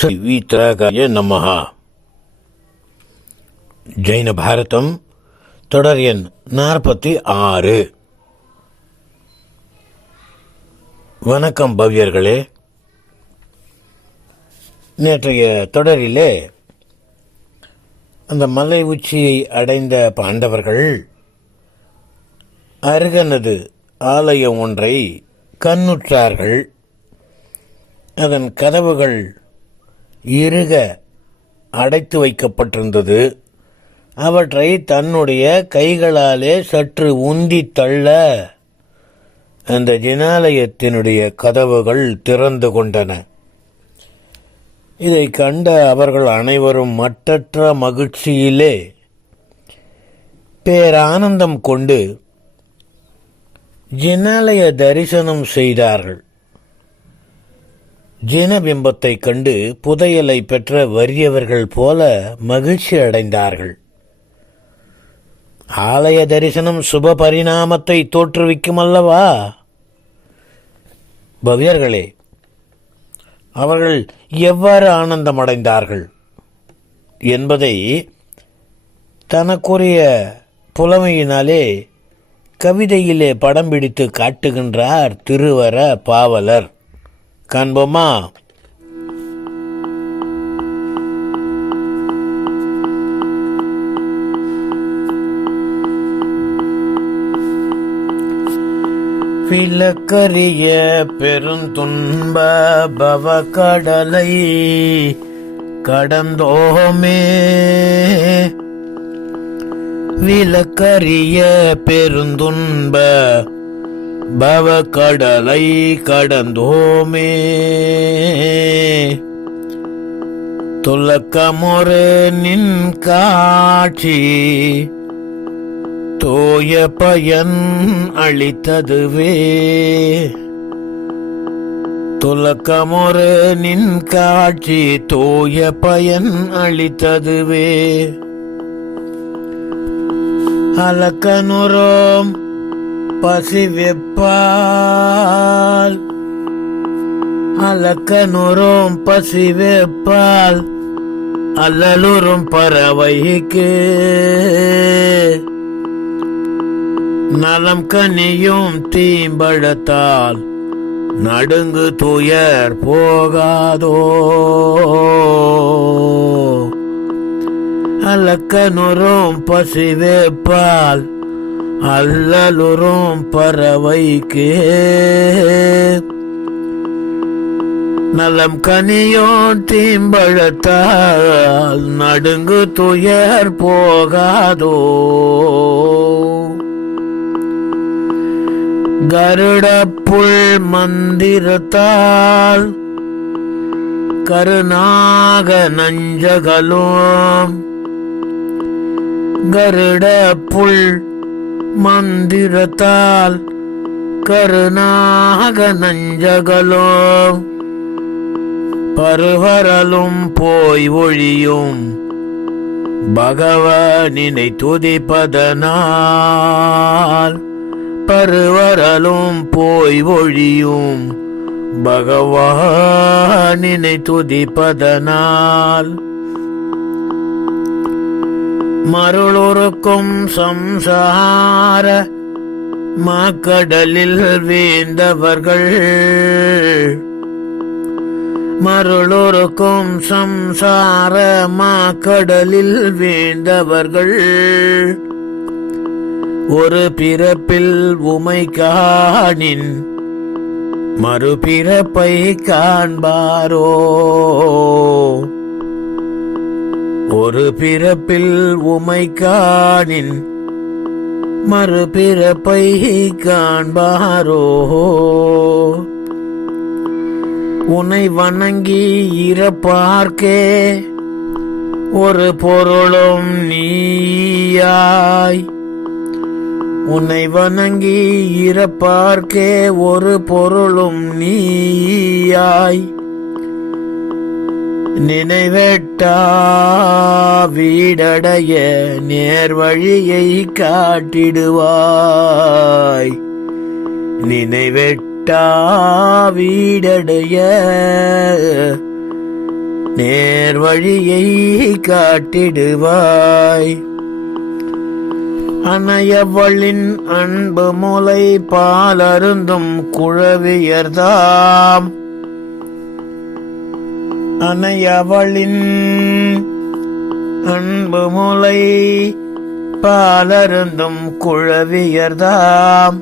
శ్రీ வீத்ராகாய நமஹா ஜெயின பாரதம் தொடர் எண் நாற்பத்தி ஆறு வணக்கம் பவ்யர்களே. நேற்றைய தொடரிலே அந்த மலை உச்சியை அடைந்த பாண்டவர்கள் அருகனது ஆலயம் ஒன்றை கண்ணுற்றார்கள். அதன் கதவுகள் இறுக அடைத்து வைக்கப்பட்டிருந்தது. அவற்றை தன்னுடைய கைகளாலே சற்று உந்தி தள்ள அந்த ஜினாலயத்தினுடைய கதவுகள் திறந்து கொண்டன. இதை கண்ட அவர்கள் அனைவரும் மட்டற்ற மகிழ்ச்சியிலே பேரானந்தம் கொண்டு ஜினாலய தரிசனம் செய்தார்கள். ஜினபிம்பத்தை கண்டு புதையலை பெற்ற வறியவர்கள் போல மகிழ்ச்சி அடைந்தார்கள். ஆலய தரிசனம் சுப பரிணாமத்தை தோற்றுவிக்கும் அல்லவா? பவ்யர்களே அவர்கள் எவ்வாறு ஆனந்தம் அடைந்தார்கள் என்பதை தனக்குரிய புலமையினாலே கவிதையிலே படம் பிடித்து காட்டுகின்றார் திருவர பாவலர். காண்போமா விலக்கரிய பெருந்துன்ப பவ கடலை கடந்தோமே. விளக்கரிய பெருந்துன்ப பவ கடலை கடந்தோமே. துலக்கமுறு நின் காட்சி தோய பயன் அளித்ததுவே. துலக்கமுறு நின் காட்சி தோய பயன் அளித்ததுவே. அலக்கனுரோம் பசிவெப்பால். அலக்கனுரோம் பசிவெப்பால். அல்லலுறும் பறவைக்கு. நலம் கனியும் தீம்பழத்தால் நடுங்கு துயர் போகாதோ. அலக்கனுறும் பசிவேப்பால். அல்லலுறும் பறவைக்கு. நலம் கனியோன் தீம்பழத்தால் நடுங்கு துயர் போகாதோ. கருடப்புள் மந்திரத்தால் கருணாக நஞ்சகலும். கருடப்புள் மந்திரத்தால் கருணாக நஞ்சகலும் பருவரலும் போய் ஒழியும். பகவானினை துதிப்பதனால் பருவரலும் போய் ஒழியும். பகவானினை துதிப்பதனால் மருளுருக்கும் சம்சார மாக்கடலில் வீழ்ந்தவர்கள். மருளுருக்கும் சம்சார மாக்கடலில் வீழ்ந்தவர்கள். ஒரு பிறப்பில் உமை காணின் மறுபிறப்பை காண்பாரோ. ஒரு பிறப்பில் உமை காணின் மறுபிறப்பை காண்பாரோ? உனை வணங்கி இறப்பார்க்கே ஒரு பொருளும் நீயாய். உன்னை வணங்கி இறப்பார்க்கே ஒரு பொருளும் நீயாய். நினைவெட்டா வீடடைய நேர் வழியை காட்டிடுவாய். நினைவெட்டா வீடடைய நேர் வழியை காட்டிடுவாய். அணையவளின் அன்பு முலை பாலருந்தும் குழவியர்தாம். அணையவளின் அன்பு முலை பாலருந்தும் குழவியர்தாம்.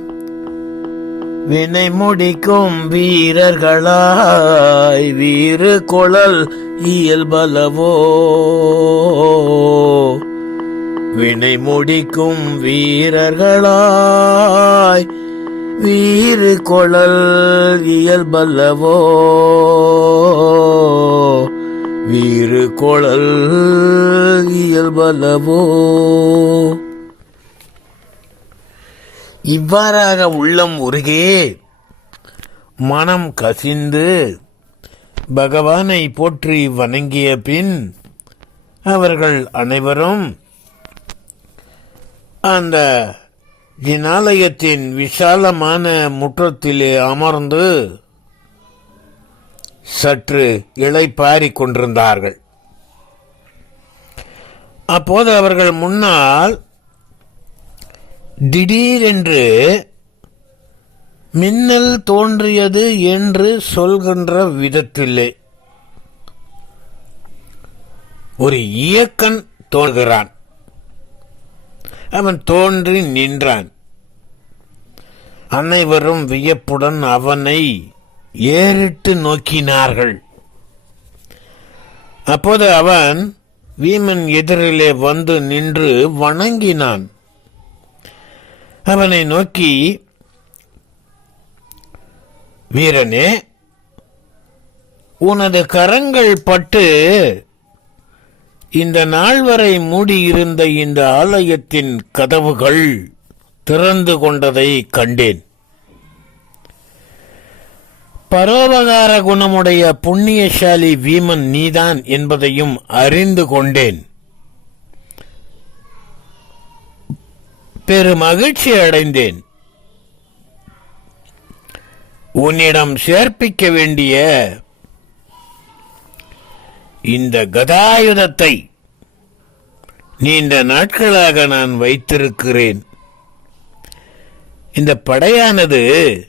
வினை முடிக்கும் வீரர்களாய் வீறு குழல் இயல்பலவோ. வினை முடிக்கும் வீரர்களாய் வீறு குழல் இயல்பல்லவோ குழல் இயல்பலவோ இவ்வாறாக உள்ளம் உருகே மனம் கசிந்து பகவானை போற்றி வணங்கிய பின் அவர்கள் அனைவரும் அந்த ஜினாலயத்தின் விசாலமான முற்றத்திலே அமர்ந்து சற்று இளைப்பாரிக் கொண்டிருந்தார்கள். அப்போது அவர்கள் முன்னால் திடீரென்று மின்னல் தோன்றியது என்று சொல்கின்ற விதத்திலே ஒரு இயக்கன் தோன்றுகிறான். அவன் தோன்றி நின்றான். அனைவரும் வியப்புடன் அவனை ஏறிட்டு நோக்கினார்கள். அப்போது அவன் வீமன் எதிரிலே வந்து நின்று வணங்கினான். அவனை நோக்கி வீரனே உனது கரங்கள் பட்டு இந்த நாள் வரை மூடியிருந்த இந்த ஆலயத்தின் கதவுகள் திறந்து கொண்டதை கண்டேன். பரோபகார குணமுடைய புண்ணியசாலி வீமன் நீதான் என்பதையும் அறிந்து கொண்டேன். பெரு மகிழ்ச்சி அடைந்தேன். உன்னிடம் சேர்ப்பிக்க வேண்டிய இந்த கதாயுதத்தை நீண்ட நாட்களாக நான் வைத்திருக்கிறேன். இந்த படையானது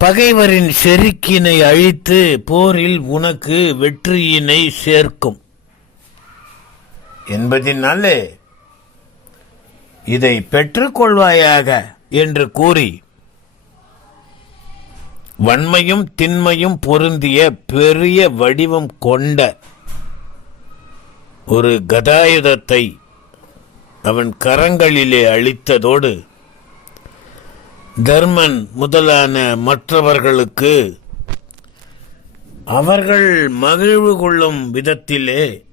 பகைவரின் செருக்கினை அழித்து போரில் உனக்கு வெற்றியினை சேர்க்கும். என்பதினாலே இதை பெற்றுக்கொள்வாயாக என்று கூறி வன்மையும் திண்மையும் பொருந்திய பெரிய வடிவம் கொண்ட ஒரு கதாயுதத்தை அவன் கரங்களிலே அளித்ததோடு தர்மன் முதலான மற்றவர்களுக்கு அவர்கள் மகிழ்வு கொள்ளும் விதத்திலே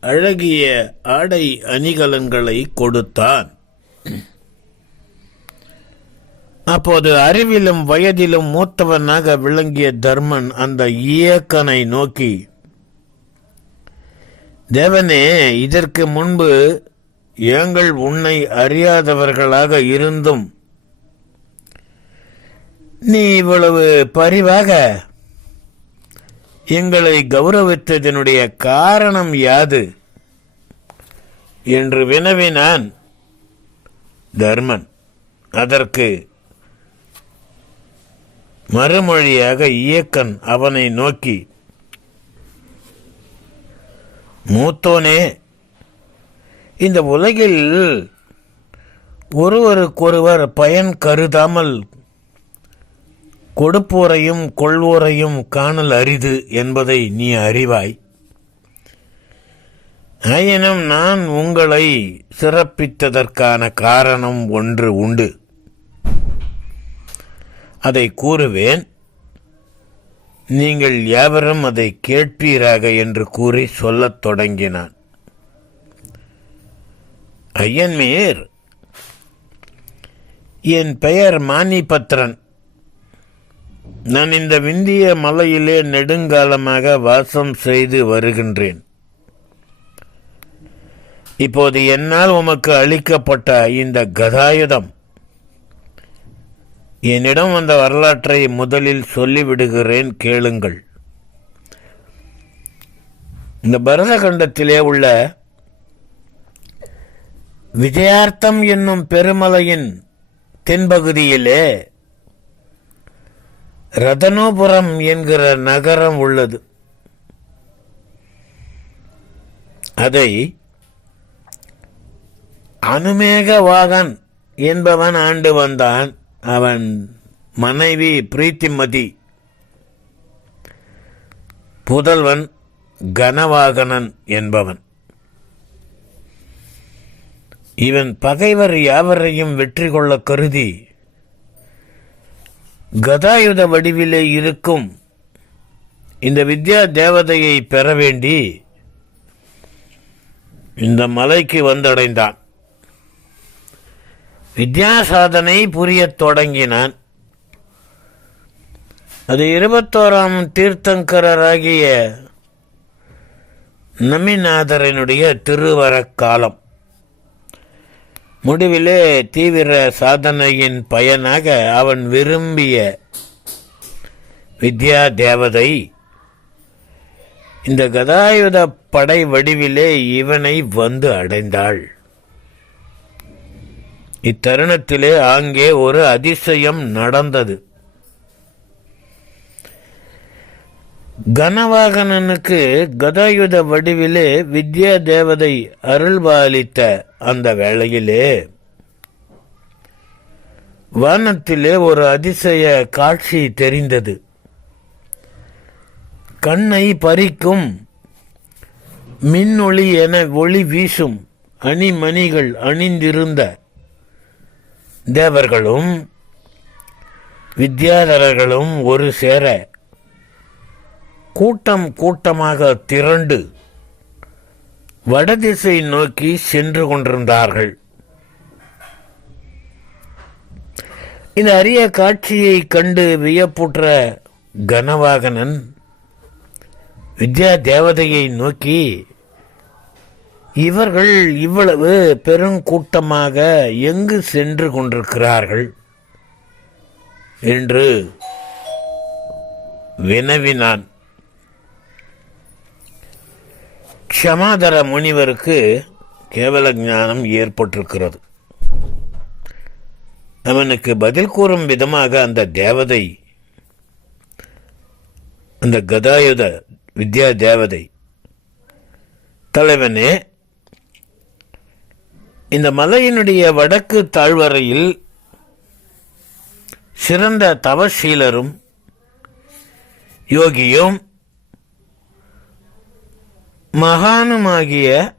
அழகிய ஆடை அணிகலன்களை கொடுத்தான். அப்போது அறிவிலும் வயதிலும் மூத்தவனாக விளங்கிய தர்மன் அந்த இயக்கனை நோக்கி தேவனே இதற்கு முன்பு எங்கள் உன்னை அறியாதவர்களாக இருந்தும் நீ இவ்வளவு பரிவாக எங்களை கௌரவித்ததனுடைய காரணம் யாது? என்று வினவினான் தர்மன். அதற்கு மறுமொழியாக இயக்கன் அவனை நோக்கி மூத்தோனே இந்த உலகில் ஒருவருக்கொருவர் பயன் கருதாமல் கொடுப்போரையும் கொள்வோரையும் காணல் அரிது என்பதை நீ அறிவாய். ஆயினும் நான் உங்களை சிறப்பித்ததற்கான காரணம் ஒன்று உண்டு. அதை கூறுவேன். நீங்கள் யாவரும் அதை கேட்பீராக என்று கூறி சொல்லத் தொடங்கினான். ஐயன்மீர் என் பெயர் மானிபத்ரன். நான் இந்த விந்திய மலையிலே நெடுங்காலமாக வாசம் செய்து வருகின்றேன். இப்போது என்னால் உமக்கு அளிக்கப்பட்ட இந்த கதாயுதம் என்னிடம் வந்த வரலாற்றை முதலில் சொல்லிவிடுகிறேன் கேளுங்கள். இந்த பரதகண்டத்திலே உள்ள விஜயார்த்தம் என்னும் பெருமலையின் தென்பகுதியிலே ரதனோபுரம் என்கிற நகரம் உள்ளது. அதை அனுமேக வாகன் என்பவன் ஆண்டு வந்தான். அவன் மனைவி பிரீத்திமதி. புதல்வன் கனவாகனன் என்பவன். இவன் பகைவர் யாவரையும் வெற்றி கொள்ள கருதி கதாயுத வடிவிலே இருக்கும் இந்த வித்யா தேவதையை பெற வேண்டி இந்த மலைக்கு வந்தடைந்தான். வித்யா சாதனை புரியத் தொடங்கினான். அது இருபத்தோராம் தீர்த்தங்கரராகிய நமிநாதரனுடைய திருவரக் காலம். முடிவிலே தீவிர சாதனையின் பயனாக அவன் விரும்பிய வித்யா தேவதை. இந்த கதாயுத படை வடிவிலே இவனை வந்து அடைந்தாள். இத்தருணத்திலே அங்கே ஒரு அதிசயம் நடந்தது. கனவாகனனுக்கு கதாயுத வடிவிலே வித்யா தேவதை அருள்பாலித்த அந்த வேளையிலே வானத்திலே ஒரு அதிசய காட்சி தெரிந்தது. கண்ணை பறிக்கும் மின்னொளி என ஒளி வீசும் அணிமணிகள் அணிந்திருந்த தேவர்களும் வித்யாதரர்களும் ஒரு சேர கூட்டம் கூட்டமாக திரண்டு வடதிசை நோக்கி சென்று கொண்டிருந்தார்கள். இந்த அரிய காட்சியை கண்டு வியப்புற்ற கனவாகனன் வித்யா தேவதையை நோக்கி இவர்கள் இவ்வளவு பெருங்கூட்டமாக எங்கு சென்று கொண்டிருக்கிறார்கள்? என்று வினவினான். க்ஷமாதர முனிவருக்கு கேவல ஞானம் ஏற்பட்டிருக்கிறது. அவனுக்கு பதில் கூறும் விதமாக அந்த தேவதை அந்த கதாயுத வித்யா தேவதை தலைவனே இந்த மலையினுடைய வடக்கு தாழ்வரையில் சிறந்த தவசீலரும் யோகியும் மகானுமாகிய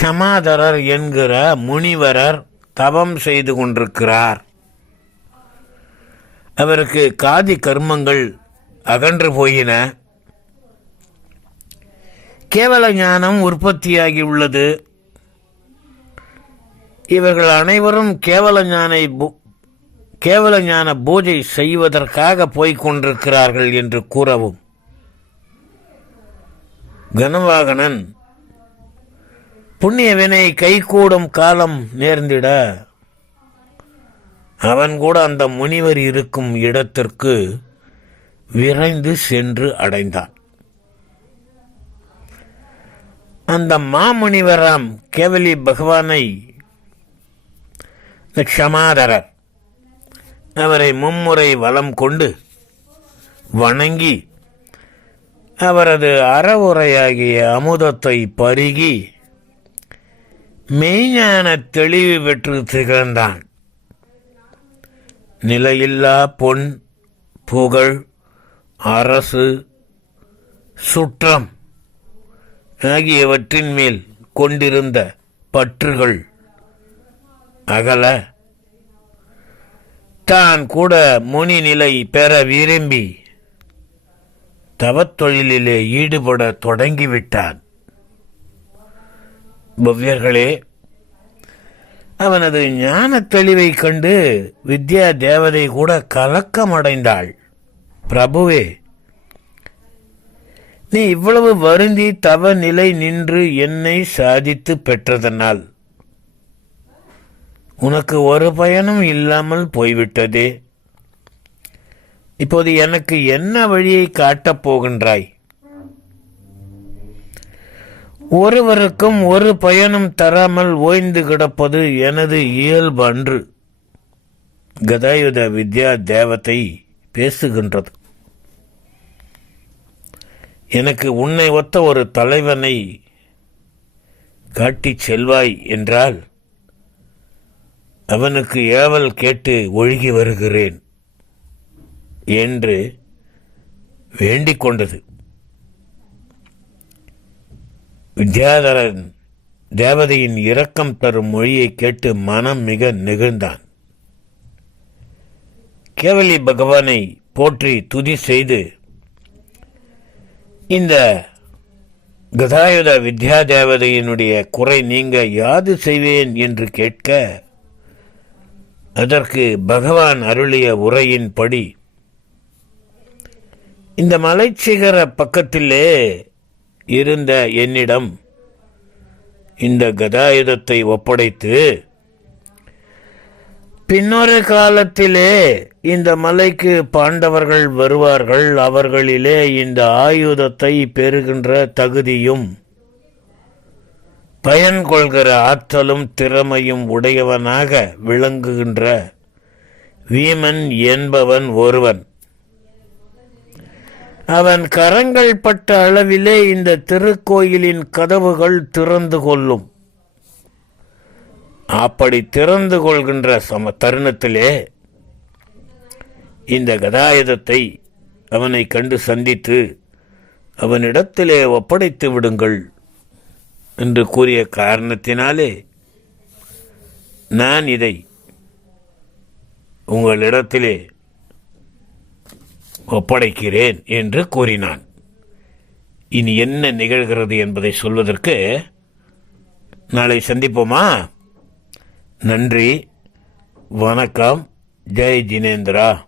சமாதரர் என்கிற முனிவரர் தவம் செய்து கொண்டிருக்கிறார். அவருக்கு காதி கர்மங்கள் அகன்று போயின. கேவல ஞானம் உற்பத்தியாகி உள்ளது. இவர்கள் அனைவரும் கேவல ஞானை கேவல ஞான பூஜை செய்வதற்காக போய்க் கொண்டிருக்கிறார்கள் என்று கூறவும். கனவாகனன். புண்ணிய வினை கைகூடும் காலம் நேர்ந்திட. அவன் கூட அந்த முனிவர் இருக்கும் இடத்திற்கு விரைந்து சென்று அடைந்தான். அந்த மாமுனிவராம் கேவலி பகவானை க்ஷமாதரர். அவரை மும்முறை வலம் கொண்டு வணங்கி அவரது அறவுரையாகிய அமுதத்தை பருகி மெய்ஞான தெளிவு பெற்று திகழ்ந்தான். நிலையில்லா பொன் புகழ் அரசு சுற்றம் ஆகியவற்றின் மேல் கொண்டிருந்த பற்றுகள் அகல. தான் கூட முனி நிலை பெற விரும்பி தவத்தொழிலிலே ஈடுபட தொடங்கிவிட்டான். பவ்யர்களே அவனது ஞான தெளிவை கண்டு வித்யா தேவதை கூட கலக்கமடைந்தாள். பிரபுவே நீ இவ்வளவு வருந்தி தவ நிலை நின்று என்னை சாதித்து பெற்றதனால் உனக்கு ஒரு பயனும் இல்லாமல் போய்விட்டதே. இப்போது எனக்கு என்ன வழியை காட்டப் போகின்றாய்? ஒருவருக்கும் ஒரு பயனும் தராமல் ஓய்ந்து கிடப்பது எனது இயல்பு அன்று. கதாயுத வித்யா தேவத்தை பேசுகின்றது. எனக்கு உன்னை ஒத்த ஒரு தலைவனை காட்டிச் செல்வாய் என்றால் அவனுக்கு ஏவல் கேட்டு ஒழுகி வருகிறேன். என்று வேண்டிக் கொண்டது வித்யாதரன் தேவதையின் இரக்கம் தரும் மொழியை கேட்டு மனம் மிக நெகிழ்ந்தான். கேவலி பகவானை போற்றி துதி செய்து இந்த கதாயுத வித்யா தேவதையினுடைய குறை நீங்க யாது செய்வேன் என்று கேட்க அதற்கு பகவான் அருளிய உரையின்படி இந்த மலைச்சிகர பக்கத்திலே இருந்த என்னிடம் இந்த கதாயுதத்தை ஒப்படைத்து பின்னொரு காலத்திலே இந்த மலைக்கு பாண்டவர்கள் வருவார்கள். அவர்களிலே இந்த ஆயுதத்தை பெறுகின்ற தகுதியும் பயன் கொள்கிற ஆற்றலும் திறமையும் உடையவனாக விளங்குகின்ற வீமன் என்பவன் ஒருவன். அவன் கரங்கள் பட்ட அளவிலே இந்த திருக்கோயிலின் கதவுகள் திறந்து கொள்ளும். அப்படி திறந்து கொள்கின்ற சம தருணத்திலே இந்த கதாயுதத்தை அவனை கண்டு சந்தித்து அவனிடத்திலே ஒப்படைத்து விடுங்கள் என்று கூறிய காரணத்தினாலே நான் இதை உங்களிடத்திலே ஒப்படைக்கிறேன் என்று கூறினான். இனி என்ன நிகழ்கிறது என்பதை சொல்வதற்கு நாளை சந்திப்போமா? நன்றி. வணக்கம். ஜெய் ஜினேந்திரா.